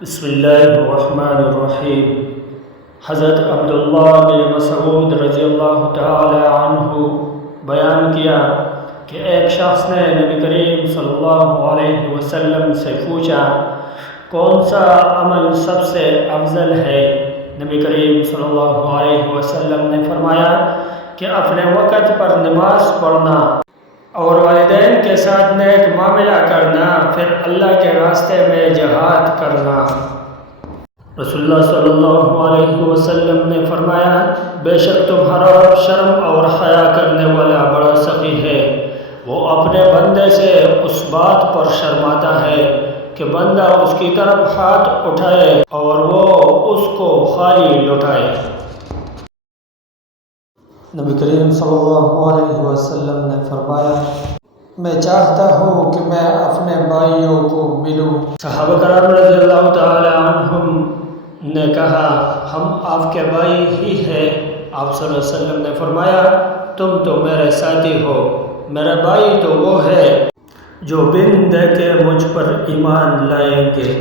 بسم اللہ الرحمن الرحیم۔ حضرت عبداللہ بن مسعود رضی اللہ تعالی عنہ بیان کیا کہ ایک شخص نے نبی کریم صلی اللہ علیہ وسلم سے پوچھا کون سا عمل سب سے افضل ہے؟ نبی کریم صلی اللہ علیہ وسلم نے فرمایا کہ اپنے وقت پر نماز پڑھنا اور والدین کے ساتھ نیک معاملہ کرنا، پھر اللہ کے راستے میں جہاد کرنا۔ رسول اللہ صلی اللہ علیہ وسلم نے فرمایا بے شک تمہارا رب شرم اور حیا کرنے والا بڑا سخی ہے، وہ اپنے بندے سے اس بات پر شرماتا ہے کہ بندہ اس کی طرف ہاتھ اٹھائے اور وہ اس کو خالی لوٹائے۔ نبی کریم صلی اللہ علیہ وسلم نے فرمایا میں چاہتا ہوں کہ میں اپنے بھائیوں کو ملوں۔ صحابہ کرام رضی اللہ تعالی عنہم نے کہا ہم آپ کے بھائی ہی ہیں۔ آپ صلی اللہ علیہ وسلم نے فرمایا تم تو میرے ساتھی ہو، میرا بھائی تو وہ ہے جو بن دیکھے مجھ پر ایمان لائیں گے۔